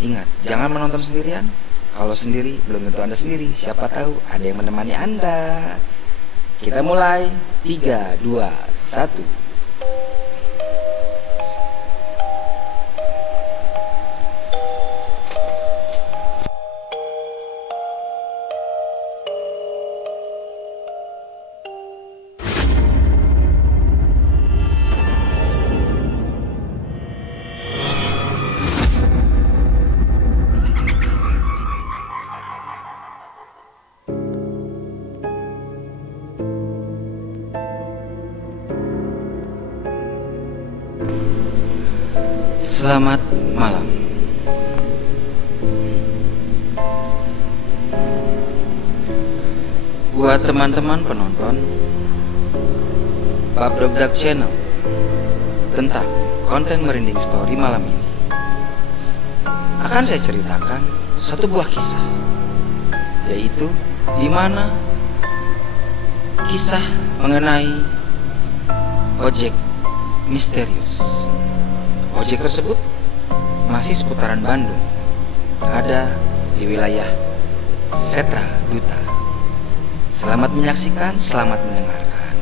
Ingat, jangan menonton sendirian. Kalau sendiri, belum tentu Anda sendiri. Siapa tahu ada yang menemani Anda. Kita mulai. 3, 2, 1. Selamat malam. Buat teman-teman penonton Babdogdag Channel tentang konten merinding story malam ini, akan saya ceritakan satu buah kisah, yaitu di mana kisah mengenai ojek misterius. Ojek tersebut masih seputaran Bandung, ada di wilayah Setra Duta. Selamat menyaksikan, selamat mendengarkan.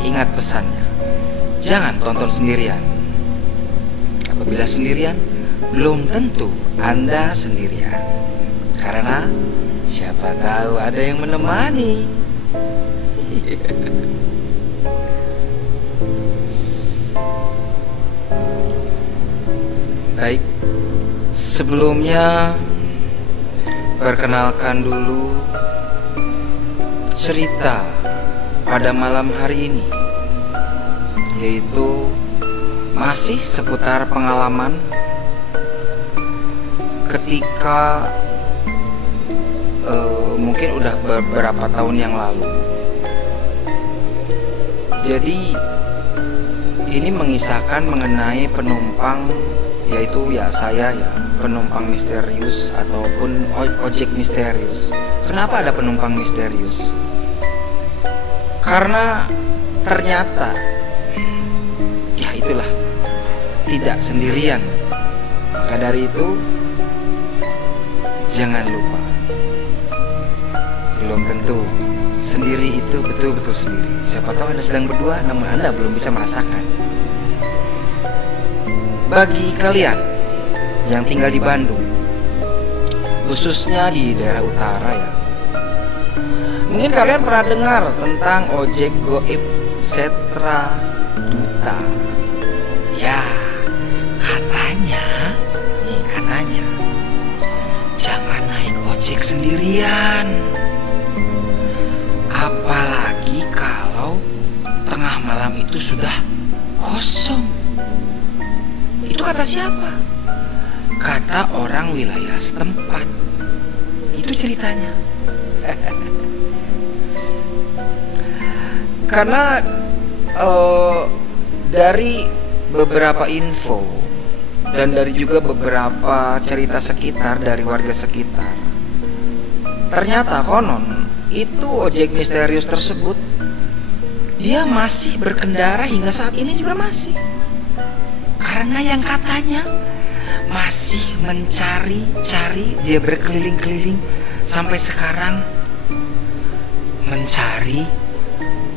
Ingat pesannya, jangan tonton sendirian. Apabila sendirian, belum tentu Anda sendirian. Karena siapa tahu ada yang menemani. Baik, sebelumnya perkenalkan dulu cerita pada malam hari ini, yaitu masih seputar pengalaman ketika mungkin udah beberapa tahun yang lalu. Jadi ini mengisahkan mengenai penumpang, yaitu saya penumpang misterius ataupun ojek misterius. Kenapa ada penumpang misterius? Karena ternyata ya itulah, tidak sendirian. Maka dari itu jangan lupa, belum tentu sendiri itu betul-betul sendiri. Siapa tahu Anda sedang berdua namun Anda belum bisa merasakan. Bagi kalian yang tinggal di Bandung, khususnya di daerah utara ya, mungkin kalian pernah dengar tentang ojek goib Setra Duta. Ya, katanya jangan naik ojek sendirian. Apalagi kalau tengah malam itu sudah kosong. Itu kata siapa? Kata orang wilayah setempat. Itu ceritanya. Karena dari beberapa info dan dari juga beberapa cerita sekitar dari warga sekitar, ternyata konon itu ojek misterius tersebut dia masih berkendara hingga saat ini juga masih. Karena yang katanya masih mencari-cari, dia berkeliling-keliling sampai sekarang mencari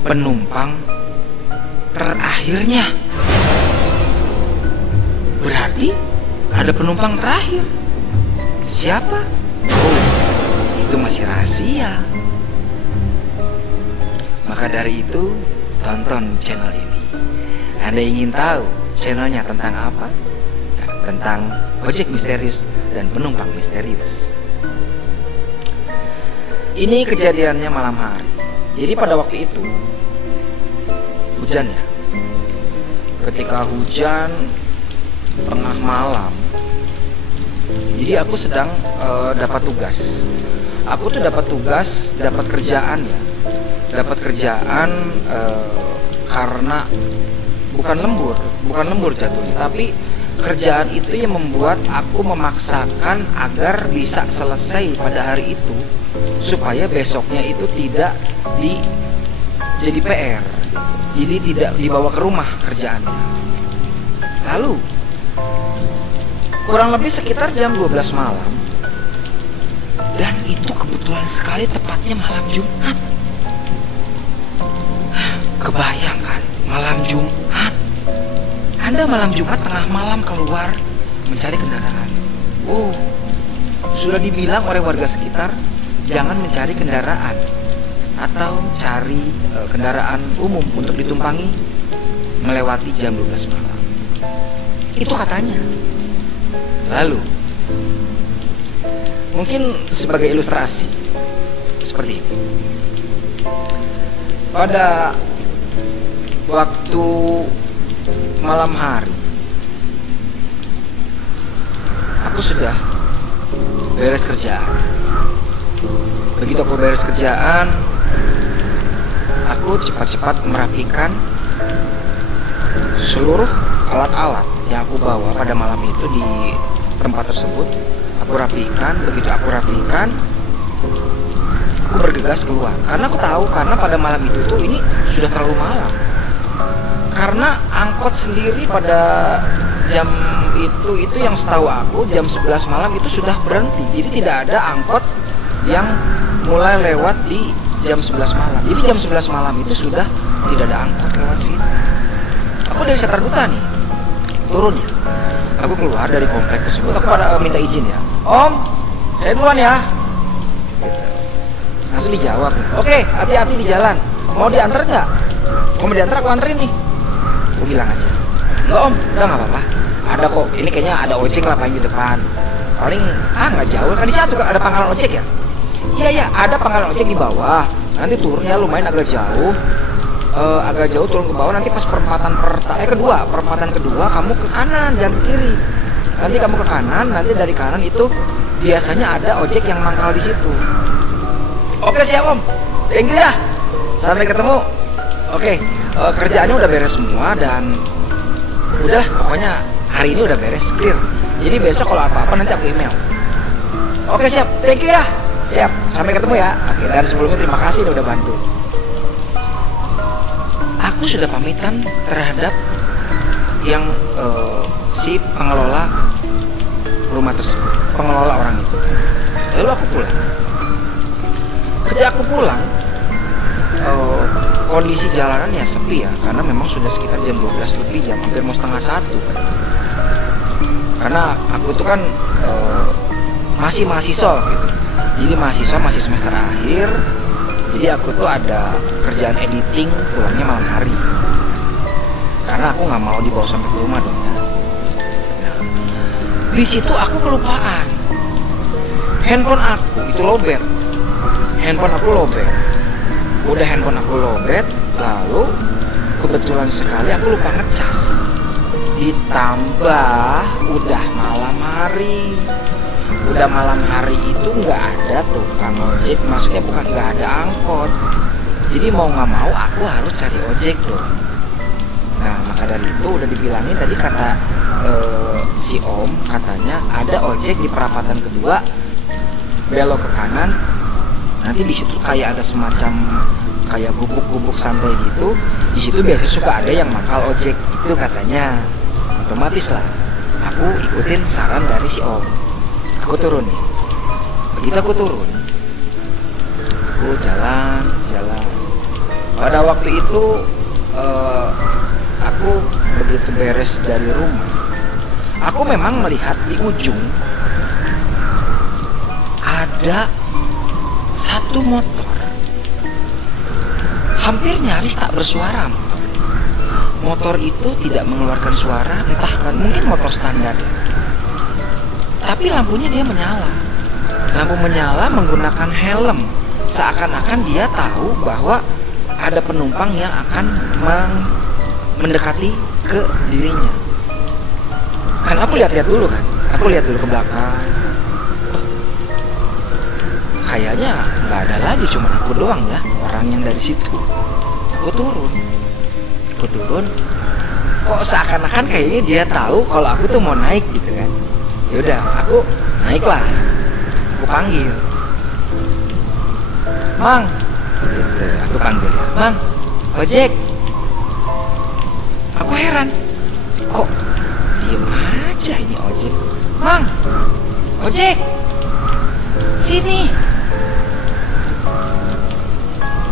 penumpang terakhirnya. Berarti ada penumpang terakhir. Siapa? Oh, itu masih rahasia. Maka dari itu, tonton channel ini. Anda ingin tahu channelnya tentang apa? Nah, tentang ojek misterius dan penumpang misterius. Ini kejadiannya malam hari. Jadi pada waktu itu hujan ya. Ketika hujan tengah malam, jadi aku sedang dapat tugas. Aku tuh dapat tugas, dapat kerjaan ya. Dapat kerjaan karena bukan lembur jatuhnya, tapi kerjaan itu yang membuat aku memaksakan agar bisa selesai pada hari itu, supaya besoknya itu tidak jadi PR, jadi tidak dibawa ke rumah kerjaannya. Lalu kurang lebih sekitar jam 12 malam. Dan itu kebetulan sekali tepatnya malam Jumat. Kebayangkan, malam Jumat. Anda malam Jumat tengah malam keluar mencari kendaraan. Sudah dibilang oleh warga sekitar, jangan mencari kendaraan atau cari kendaraan umum untuk ditumpangi melewati jam 12 malam. Itu katanya. Lalu, mungkin sebagai ilustrasi seperti itu. Pada waktu malam hari, aku sudah beres kerjaan. Begitu aku beres kerjaan, aku cepat-cepat merapikan seluruh alat-alat yang aku bawa pada malam itu di tempat tersebut. Aku rapikan. Begitu aku rapikan, aku bergegas keluar. Karena aku tahu, karena pada malam itu tuh ini sudah terlalu malam. Karena angkot sendiri pada jam itu yang setahu aku jam 11 malam itu sudah berhenti. Jadi tidak ada angkot yang mulai lewat di jam 11 malam. Jadi jam 11 malam itu sudah tidak ada angkot lewat sini. Aku dari Setar Duta nih, turun ya. Aku keluar dari komplek tersebut. Aku pada minta izin ya, Om, saya duluan ya. Langsung dijawab, oke, hati-hati di jalan. Mau diantar nggak? Mau diantar aku anterin nih. Aku bilang aja, enggak Om, udah nggak apa-apa. Ada kok, ini kayaknya ada ojek lah paling di depan. Paling nggak jauh kan, di satu kan ada pangkalan ojek ya. Iya, ada pangkalan ojek di bawah. Nanti turunnya lumayan agak jauh. Turun ke bawah, nanti pas perempatan kedua kamu ke kanan dan kiri. Nanti kamu ke kanan, nanti dari kanan itu biasanya ada ojek yang mangkal di situ. Oke siap Om, thank you ya, sampai ketemu. Oke, kerjaannya udah beres semua dan udah pokoknya hari ini udah beres, clear. Jadi besok kalau apa-apa nanti aku email. Oke siap, thank you ya. Siap, sampai ketemu ya. Oke, dan sebelumnya terima kasih udah bantu. Aku sudah pamitan terhadap yang si pengelola rumah tersebut, pengelola orang itu. Lalu aku pulang. Ketika aku pulang, kondisi jalanan ya sepi ya, karena memang sudah sekitar jam 12 lebih, jam hampir mau setengah 1 kan. Karena aku tuh kan masih mahasiswa gitu. Jadi mahasiswa masih semester akhir. Jadi aku tuh ada kerjaan editing, pulangnya malam hari. Karena aku nggak mau dibawa sampai ke rumah dong ya. Nah, di situ aku kelupaan. Handphone aku itu lowbat. Udah handphone aku lowbat, lalu kebetulan sekali aku lupa ngecas. Ditambah udah malam hari. Udah malam hari itu nggak ada tukang ojek, maksudnya bukan nggak ada angkot. Jadi mau nggak mau aku harus cari ojek dong. Nah maka dari itu udah dibilangin tadi kata si Om, katanya ada ojek di perapatan kedua, belok ke kanan. Nanti di situ kayak ada semacam kayak gubuk-gubuk santai gitu. Di situ biasanya suka ada yang mangkal ojek itu katanya. Otomatis lah aku ikutin saran dari si Om. Aku turun nih. Begitu aku turun, aku jalan. Pada waktu itu aku begitu beres dari rumah, aku memang melihat di ujung ada satu motor, hampir nyaris tak bersuara. Motor itu tidak mengeluarkan suara, entah kan mungkin motor standar. Tapi lampunya dia menyala. Lampu menyala menggunakan helm. Seakan-akan dia tahu bahwa ada penumpang yang akan mendekati ke dirinya. Kan aku lihat-lihat dulu kan. Aku lihat dulu ke belakang. Kayaknya nggak ada lagi, cuma aku doang ya orang yang dari situ. Aku turun. Kok seakan-akan kayaknya dia tahu kalau aku tuh mau naik gitu kan. Yaudah, aku naiklah. Aku panggil, Mang, gitu. Aku panggil, Mang, ojek. Aku heran, kok diem aja ini ojek. ojek, sini.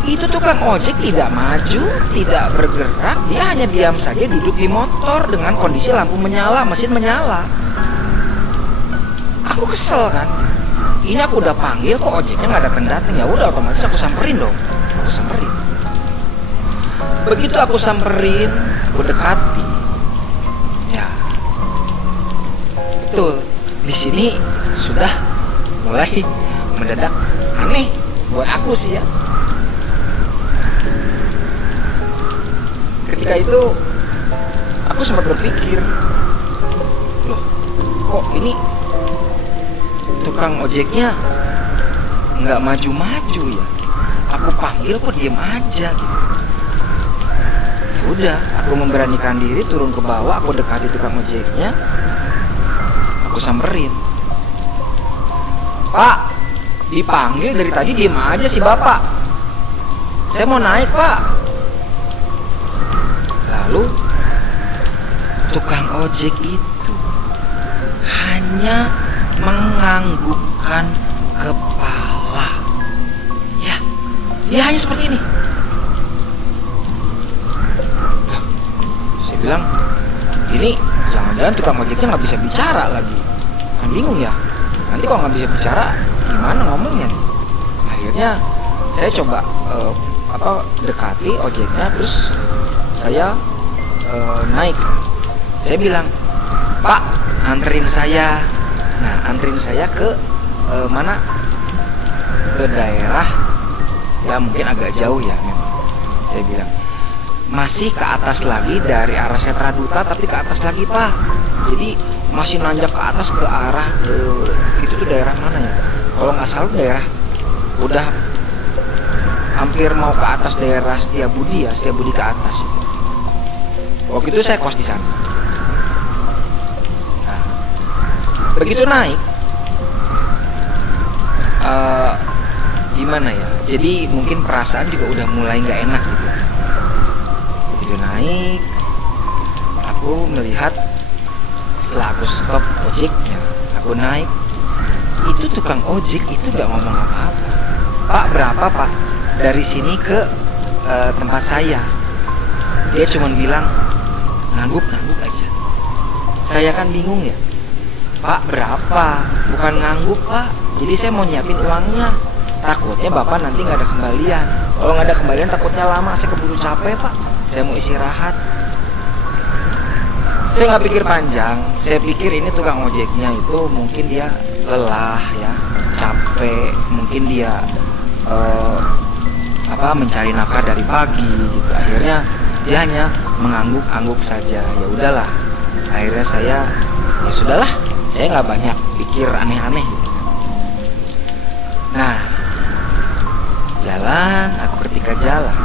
Itu tukang ojek tidak maju, tidak bergerak. Dia hanya diam saja duduk di motor dengan kondisi lampu menyala, mesin menyala. Aku kesel kan. Ini aku udah panggil kok ojeknya nggak datang-datang. Ya udah otomatis aku samperin dong. Aku samperin. Begitu aku samperin, aku dekati. Ya, betul. Di sini sudah mulai mendadak aneh buat aku sih ya. Ketika itu aku sempat berpikir, loh kok ini tukang ojeknya nggak maju-maju ya? Aku panggil kok diem aja gitu. Ya udah, aku memberanikan diri turun ke bawah, aku dekati tukang ojeknya, aku samperin. Pak, dipanggil dari tadi diem aja sih bapak. Saya mau naik pak. Lalu tukang ojek itu hanya menganggukkan kepala. Ya, dia hanya seperti ini. Saya bilang, ini jangan-jangan tukang ojeknya nggak bisa bicara lagi. Kan bingung ya. Nanti kalau nggak bisa bicara, gimana ngomongnya? Akhirnya saya coba dekati ojeknya, terus saya naik. Saya bilang, Pak, anterin saya. Nah, anterin saya ke mana? Ke daerah ya mungkin agak jauh ya memang. Saya bilang, masih ke atas lagi dari arah Setra Duta, tapi ke atas lagi Pak. Jadi masih nanjak ke atas ke arah itu tuh daerah mana ya? Kalau nggak salah daerah udah hampir mau ke atas daerah Setiabudi ya, Setiabudi ke atas. Waktu itu saya kos di sana. Nah, begitu naik, gimana ya? Jadi mungkin perasaan juga udah mulai nggak enak gitu. Begitu naik, aku melihat setelah aku stop ojeknya, aku naik. Itu tukang ojek itu nggak ngomong apa-apa. Pak, berapa Pak? Dari sini ke tempat saya. Dia cuma bilang ngangguk-ngangguk aja. Saya kan bingung ya, Pak berapa? Bukan ngangguk Pak. Jadi saya mau nyiapin uangnya. Takutnya Bapak nanti nggak ada kembalian. Kalau nggak ada kembalian takutnya lama. Saya keburu capek Pak. Saya mau istirahat. Saya nggak pikir panjang. Saya pikir ini tukang ojeknya itu mungkin dia lelah ya, capek. Mungkin dia mencari nafkah dari pagi gitu. Akhirnya dia hanya mengangguk-angguk saja. Ya udahlah. Akhirnya saya ya sudahlah. Saya nggak banyak pikir aneh-aneh. Nah, jalan. Aku ketika jalan,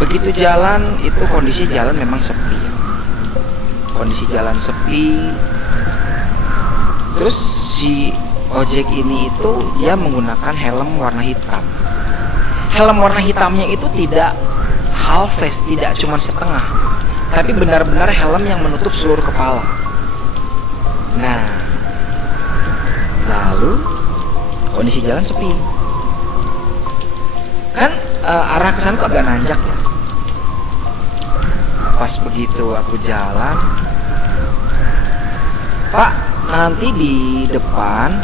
begitu jalan itu kondisi jalan memang sepi. Kondisi jalan sepi. Terus si ojek ini itu dia menggunakan helm warna hitam. Helm warna hitamnya itu tidak half face, tidak cuma setengah, tapi benar-benar helm yang menutup seluruh kepala. Nah, lalu kondisi jalan sepi. Kan arah kesana tuh agak nanjak ya. Pas begitu aku jalan, Pak, nanti di depan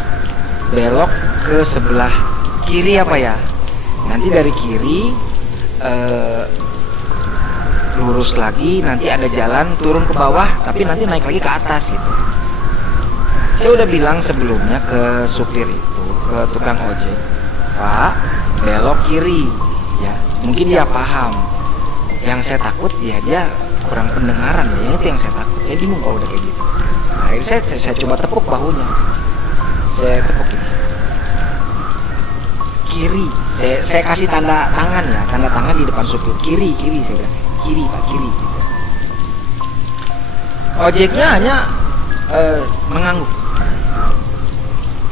belok ke sebelah kiri apa ya? Nanti dari kiri lurus lagi, nanti ada jalan turun ke bawah, tapi nanti naik lagi ke atas gitu. Saya udah bilang sebelumnya ke supir itu, ke tukang ojek, Pak, belok kiri ya. Mungkin dia paham. Yang saya takut ya dia kurang pendengaran ya, itu yang saya takut. Saya bingung kalau udah kayak gitu. Nah, akhirnya saya coba tepuk bahunya. Saya tepuk ini. Kiri. Saya kasih tanda tangan ya, tanda tangan di depan supir. Kiri saya bilang. Kiri Pak, kiri. Ojeknya hanya mengangguk.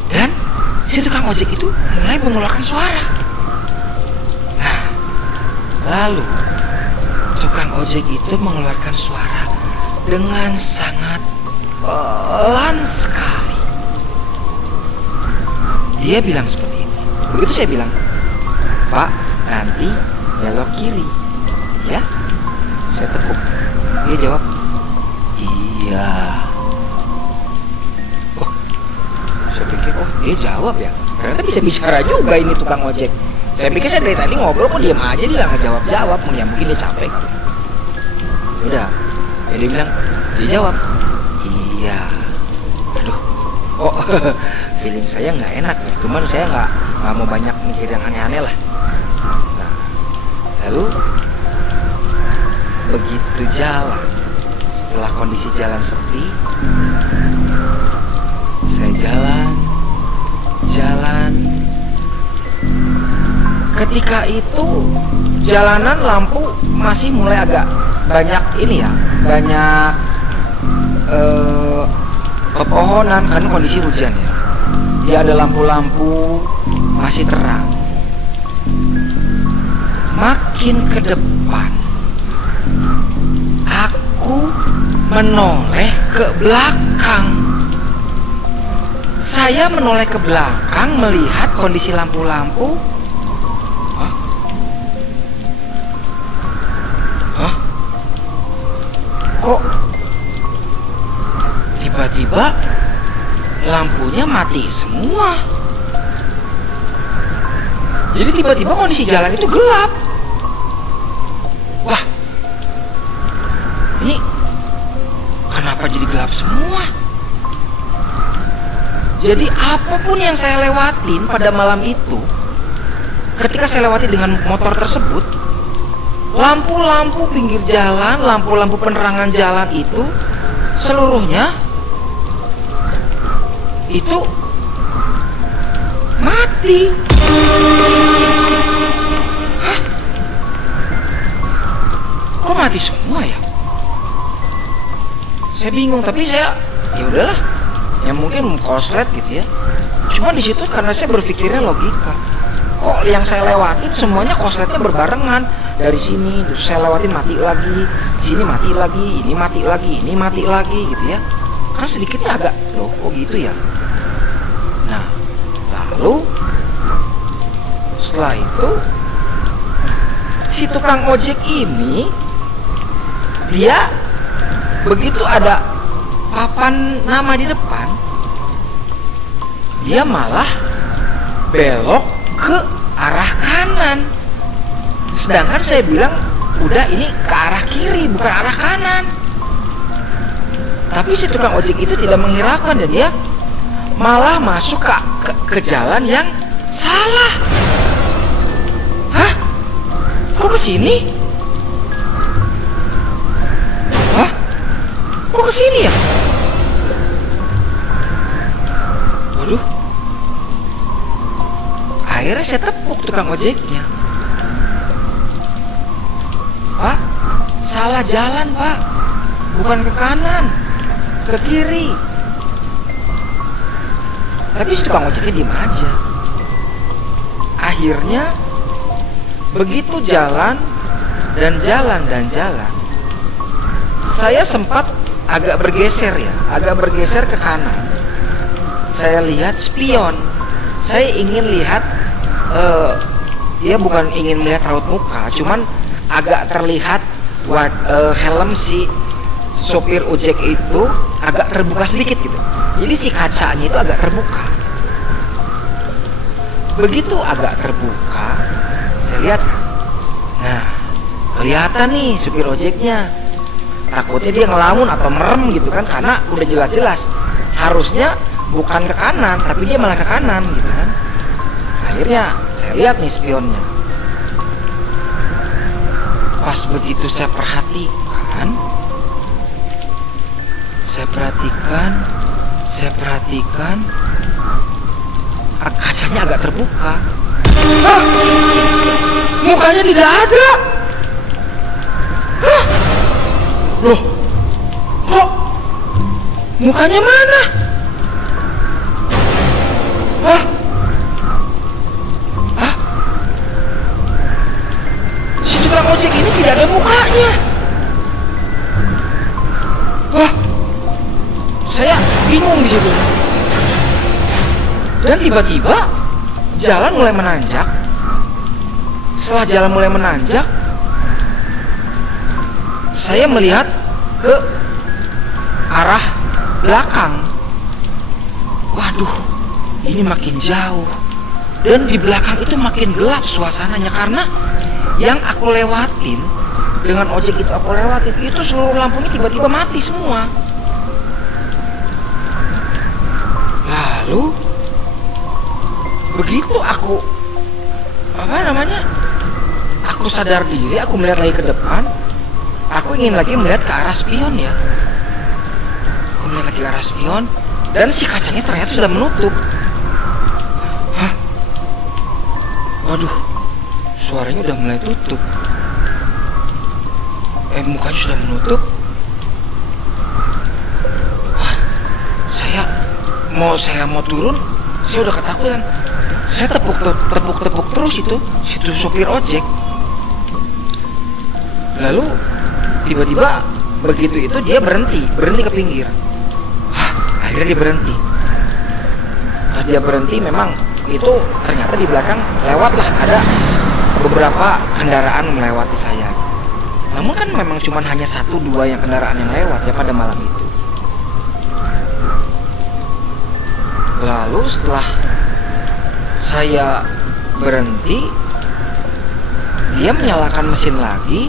Dan si tukang ojek itu mulai mengeluarkan suara. Nah, lalu tukang ojek itu mengeluarkan suara dengan sangat pelan sekali. Dia bilang seperti ini. Begitu saya bilang, "Pak, nanti belok kiri." Ya, saya tekuk. Dia jawab, "Iya." Oh, saya pikir, oh dia jawab ya. Ternyata bisa bicara juga ini tukang ojek. Saya pikir saya dari tadi ngobrol kok diam aja, dia nggak jawab. Ya mungkin dia capek. Udah, ya dia bilang, dia jawab, "Iya." Aduh, kok feeling saya nggak enak ya. Cuman saya nggak mau banyak mikir yang aneh-aneh lah. Nah, lalu begitu jalan, setelah kondisi jalan sepi, saya jalan. Ketika itu jalanan lampu masih mulai agak banyak ini ya, banyak pepohonan karena kondisi hujan ya. Dia ada lampu-lampu masih terang. Makin ke depan, aku menoleh ke belakang. Saya menoleh ke belakang melihat kondisi lampu-lampu. Kok tiba-tiba lampunya mati semua? Jadi tiba-tiba kondisi jalan itu gelap. Wah, ini kenapa jadi gelap semua? Jadi apapun yang saya lewatin pada malam itu, ketika saya lewati dengan motor tersebut, lampu-lampu pinggir jalan, lampu-lampu penerangan jalan itu seluruhnya itu mati. Hah? Kok mati semua ya? Saya bingung, tapi saya ya udahlah, ya mungkin korslet gitu ya. Cuma di situ karena saya berpikirnya logika. Kok yang saya lewatin semuanya korsletnya berbarengan. Dari sini terus saya lewatin mati lagi, sini mati lagi, ini mati lagi, ini mati lagi gitu ya. Kan sedikitnya agak loh kok gitu ya. Nah, lalu setelah itu si tukang ojek ini dia begitu ada papan nama di depan, dia malah belok ke arah kanan. Sedangkan saya bilang udah ini ke arah kiri bukan arah kanan. Tapi si tukang ojek itu tidak menghiraukan dan dia malah masuk ke jalan yang salah. Hah? Kok ke sini? Hah? Kok ke sini ya? Waduh. Akhirnya saya tepuk tukang ojeknya. "Pak, salah jalan pak, bukan ke kanan, ke kiri." Tapi si tukang ojeknya diem aja. Akhirnya begitu jalan, saya sempat agak bergeser ke kanan. Saya lihat spion. Saya ingin lihat, dia bukan ingin melihat raut muka, cuman agak terlihat helm si sopir ojek itu agak terbuka sedikit gitu. Jadi si kacanya itu agak terbuka. Begitu agak terbuka, saya lihat. Nah, kelihatan nih supir ojeknya. Takutnya dia ngelamun atau merem gitu kan, karena udah jelas-jelas harusnya bukan ke kanan, tapi dia malah ke kanan gitu kan. Akhirnya saya lihat nih spionnya. Pas begitu saya perhatikan, kacanya agak terbuka. Hah? Mukanya tidak ada. Hah? Loh, kok mukanya mana? Hah? Hah? Si tukang ojek ini tidak ada mukanya. Wah, saya bingung di situ. Dan tiba-tiba jalan mulai menanjak. Setelah jalan mulai menanjak, saya melihat ke arah belakang. Waduh, ini makin jauh. Dan di belakang itu makin gelap suasananya, karena yang aku lewatin, dengan ojek itu aku lewatin, itu seluruh lampunya tiba-tiba mati semua. Lalu begitu aku aku sadar diri, aku melihat lagi ke depan, aku ingin lagi melihat ke arah spion ya. Aku melihat lagi ke arah spion, dan si kacanya ternyata sudah menutup. Hah? Waduh, suaranya udah mulai tutup. Mukanya sudah menutup. Wah, saya mau turun, saya udah ketakutan. Saya tepuk terus itu sopir ojek. Lalu tiba-tiba begitu itu dia berhenti ke pinggir. Akhirnya dia berhenti. Dia berhenti, memang itu ternyata di belakang lewatlah ada beberapa kendaraan melewati saya. Namun kan memang cuma hanya 1-2 yang kendaraan yang lewat ya pada malam itu. Lalu setelah saya berhenti, dia menyalakan mesin lagi.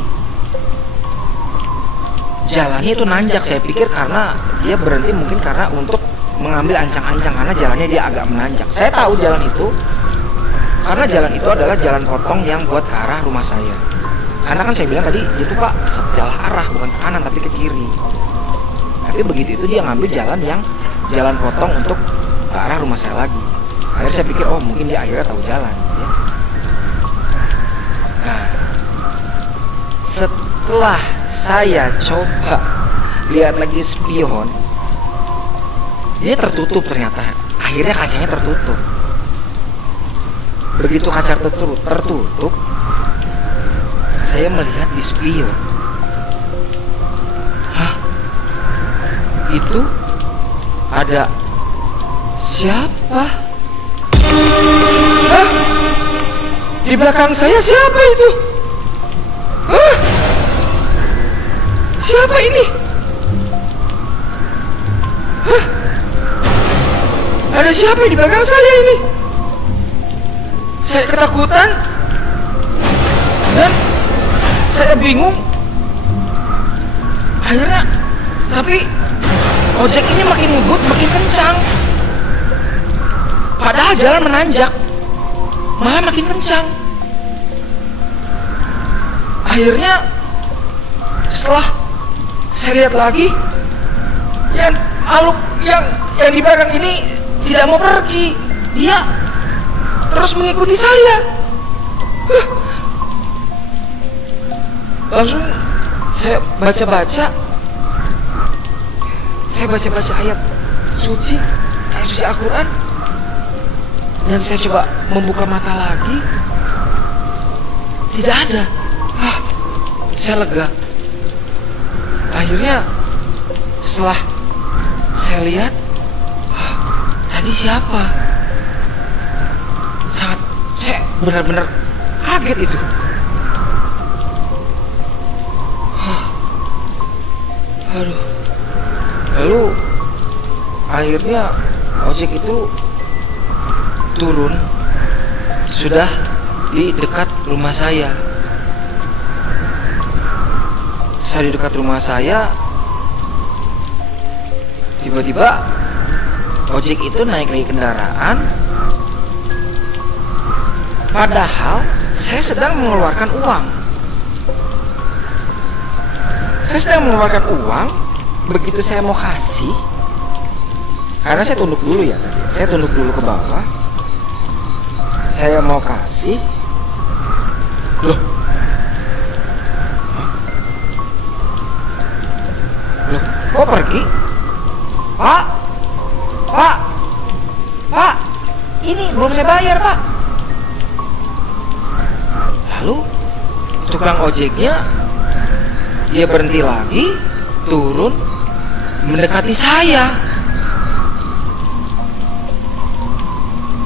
Jalannya itu nanjak. Saya pikir karena dia berhenti mungkin karena untuk mengambil ancang-ancang, karena jalannya dia agak menanjak. Saya tahu jalan itu karena jalan itu adalah jalan potong yang buat ke arah rumah saya. Karena kan saya bilang tadi itu Pak salah arah, bukan ke kanan tapi ke kiri. Tapi begitu itu dia ngambil jalan potong untuk ke arah rumah saya lagi. Akhirnya saya pikir oh mungkin dia akhirnya tahu jalan ya. Nah, setelah saya coba lihat lagi spion, dia tertutup ternyata. Akhirnya kacanya tertutup. Begitu kaca tertutup, saya melihat di spion. Hah? Itu ada siapa? Hah? Di belakang saya siapa itu? Hah? Siapa ini? Hah? Ada siapa di belakang saya ini? Saya ketakutan dan saya bingung. Akhirnya, tapi ojek ini makin ngebut, makin kencang. Padahal jalan menanjak, malah makin kencang. Akhirnya, setelah saya lihat lagi, yang di belakang ini tidak mau pergi. Dia terus mengikuti saya. Langsung saya baca-baca ayat suci Al-Quran, dan saya coba membuka mata lagi, tidak ada. Saya lega. Akhirnya setelah saya lihat, tadi siapa? Saya benar-benar kaget itu. Aduh. Lalu akhirnya ojek itu turun, sudah di dekat rumah saya. Di dekat rumah saya, tiba-tiba ojek itu naik lagi kendaraan. Padahal saya sedang mengeluarkan uang. Begitu saya mau kasih, karena saya tunduk dulu ya tadi. Saya tunduk dulu ke bawah. Saya mau kasih. Loh, kok pergi? Pak, ini belum saya bayar, Pak. Lalu tukang ojeknya dia berhenti lagi, turun, mendekati saya.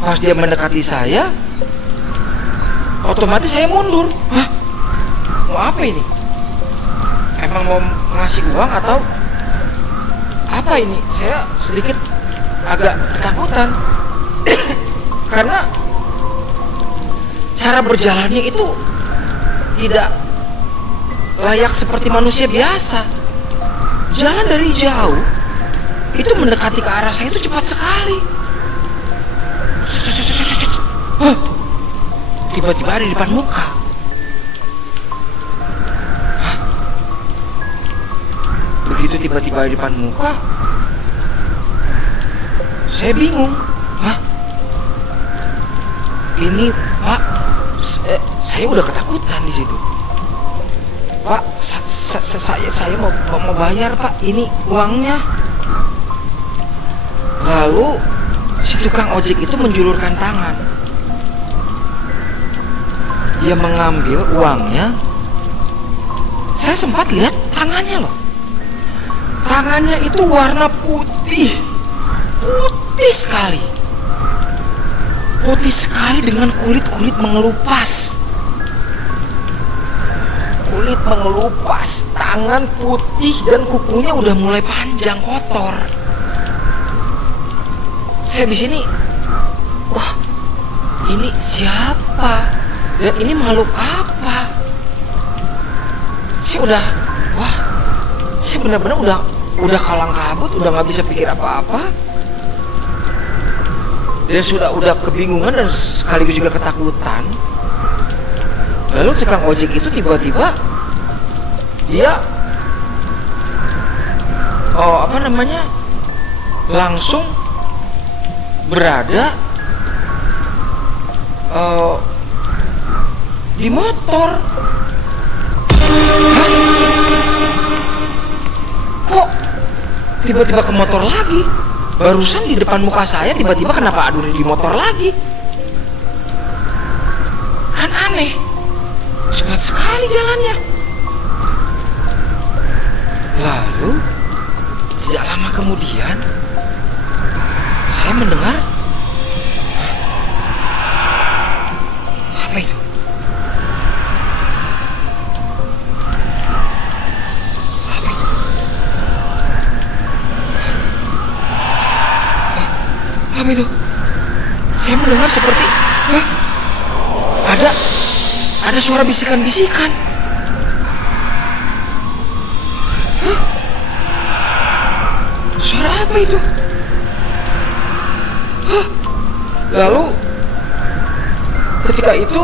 Pas dia mendekati saya, otomatis saya mundur. Hah? Mau apa ini? Emang mau ngasih uang atau apa ini? Saya sedikit agak ketakutan karena cara berjalannya itu tidak layak seperti manusia biasa. Jalan dari jauh itu mendekati ke arah saya itu cepat sekali. Tiba-tiba ada di depan muka. Hah? Begitu tiba-tiba di depan muka, saya bingung. Hah? Ini Pak, saya udah ketakutan di situ. Pak, saya mau bayar Pak, ini uangnya. Lalu si tukang ojek itu menjulurkan tangan. Dia mengambil uangnya. Saya sempat lihat tangannya loh. Tangannya itu warna putih. Putih sekali. Putih sekali dengan kulit-kulit mengelupas. Kulit mengelupas, tangan putih dan kukunya udah mulai panjang kotor. Saya di sini, wah, ini siapa? Dan ini makhluk apa? Saya benar-benar udah kalang kabut, udah nggak bisa pikir apa-apa. Dan udah kebingungan dan sekaligus juga ketakutan. Lalu tukang ojek itu tiba-tiba dia langsung berada di motor. Hah? Kok tiba-tiba ke motor lagi? Barusan di depan muka saya, tiba-tiba kenapa aduh di motor lagi? Kan aneh. Cepat sekali jalannya. Lalu tidak lama kemudian saya mendengar apa itu? Apa itu? Apa itu? Saya mendengar seperti ada suara bisikan-bisikan. Suara apa itu? Lalu ketika itu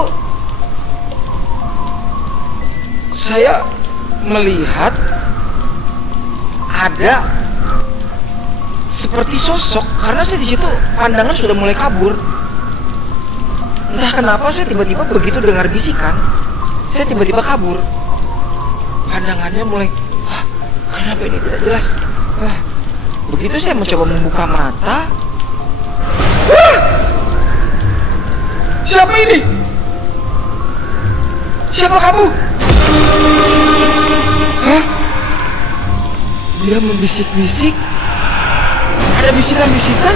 saya melihat ada seperti sosok, karena saya di situ pandangan sudah mulai kabur. Entah kenapa saya tiba-tiba begitu dengar bisikan, saya tiba-tiba kabur. Pandangannya mulai, kenapa ini tidak jelas? Begitu saya mencoba membuka mata, siapa ini? Siapa kamu? Dia membisik-bisik. Ada bisikan-bisikan.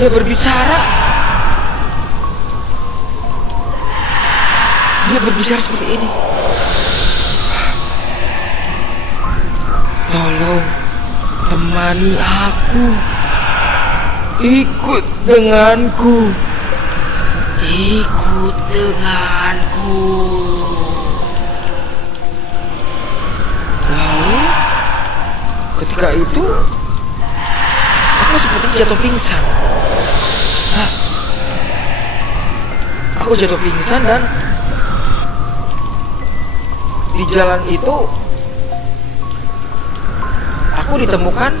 Dia berbicara. Dia berbicara seperti ini. Tolong temani aku. Ikut denganku. Ikut denganku. Lalu ketika itu aku seperti jatuh pingsan. Aku jatuh pingsan dan di jalan itu aku ditemukan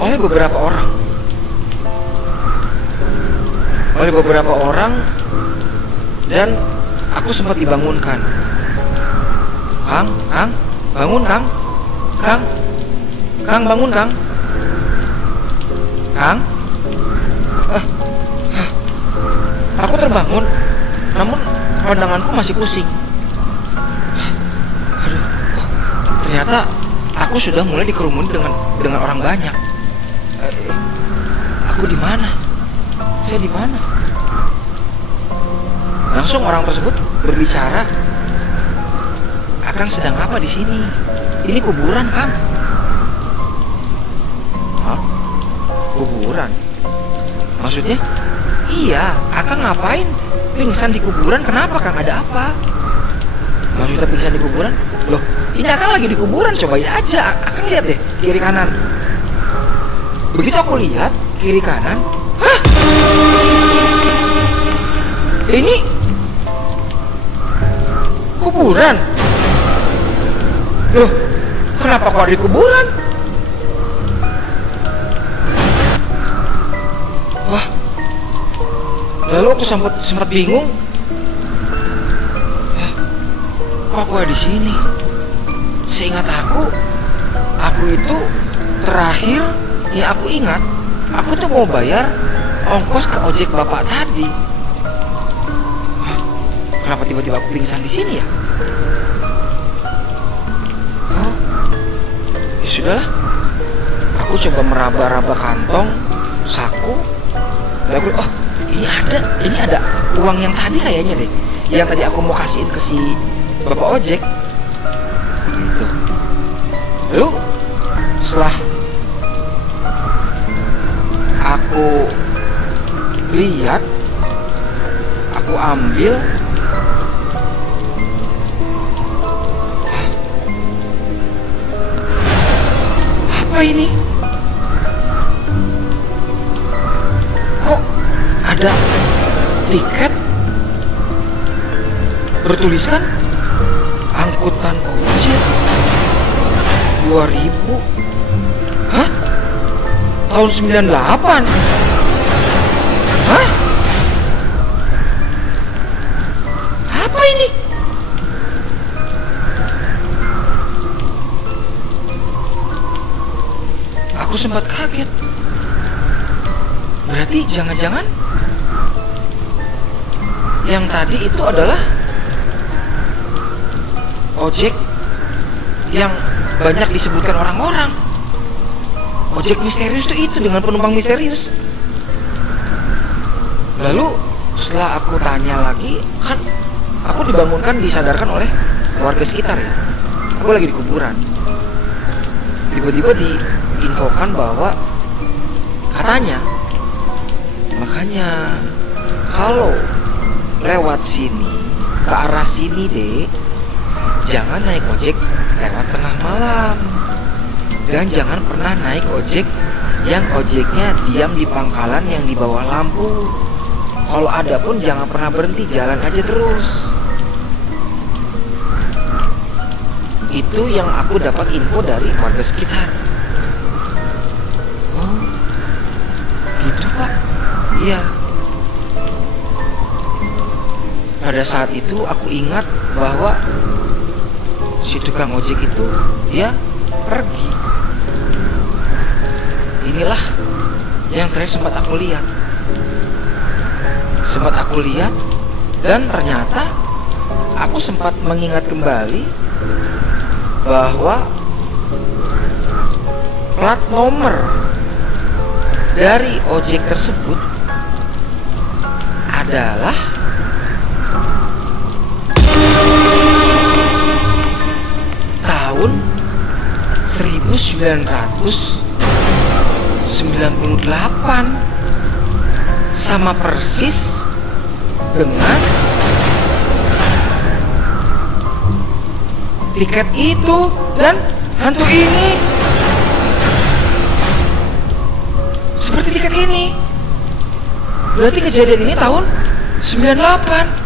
oleh beberapa orang. Dan aku sempat dibangunkan. Kang, bangun Kang. Kang, bangun Kang. Kang. Aku terbangun, namun pandanganku masih pusing. ternyata aku sudah mulai dikerumuni dengan orang banyak. Aku di mana? Saya di mana? Langsung orang tersebut berbicara, "Akang sedang apa di sini? Ini kuburan, Kang." Hah? Kuburan? Maksudnya? Iya, Akang ngapain pingsan di kuburan? Kenapa, Kang? Ada apa? Maksudnya pingsan di kuburan? Loh, ini Akang lagi di kuburan, cobain aja. Akang lihat deh, kiri kanan. Begitu aku lihat, kiri kanan. Hah? Ini kuburan? Loh, kenapa kok di kuburan? Wah, lalu aku sempat bingung. Kok aku ada di sini? Seingat aku itu terakhir yang aku ingat, aku tuh mau bayar ongkos ke ojek bapak tadi. Kenapa tiba-tiba aku pingsan di sini ya? Oh, ya sudahlah. Aku coba meraba-raba kantong, saku. Lalu, oh, ini ada uang yang tadi kayaknya deh. Yang tadi aku mau kasihin ke si bapak ojek. Gitu. Lalu setelah aku lihat, aku ambil. Apa ini? Kok ada tiket bertuliskan angkutan ojek 2000? Hah? Tahun 98? Hah? Apa ini? Aku sempat kaget. Berarti jangan-jangan yang tadi itu adalah ojek yang banyak disebutkan orang-orang. Ojek misterius itu dengan penumpang misterius. Lalu setelah aku tanya lagi, kan aku dibangunkan, disadarkan oleh warga sekitar ya. Aku lagi di kuburan. Tiba-tiba diinfokan bahwa katanya, makanya kalau lewat sini, ke arah sini deh, jangan naik ojek lewat tengah malam. Dan jangan pernah naik ojek yang ojeknya diam di pangkalan yang di bawah lampu. Kalau ada pun jangan pernah berhenti, jalan aja terus. Itu yang aku dapat info dari warga sekitar. Oh, gitu Pak. Iya. Pada saat itu aku ingat bahwa si tukang ojek itu dia pergi. Inilah yang terakhir sempat aku lihat. Dan ternyata aku sempat mengingat kembali bahwa plat nomor dari ojek tersebut adalah tahun 1998, sama persis dengan tiket itu dan hantu ini. Seperti tiket ini. Berarti kejadian ini tahun 98.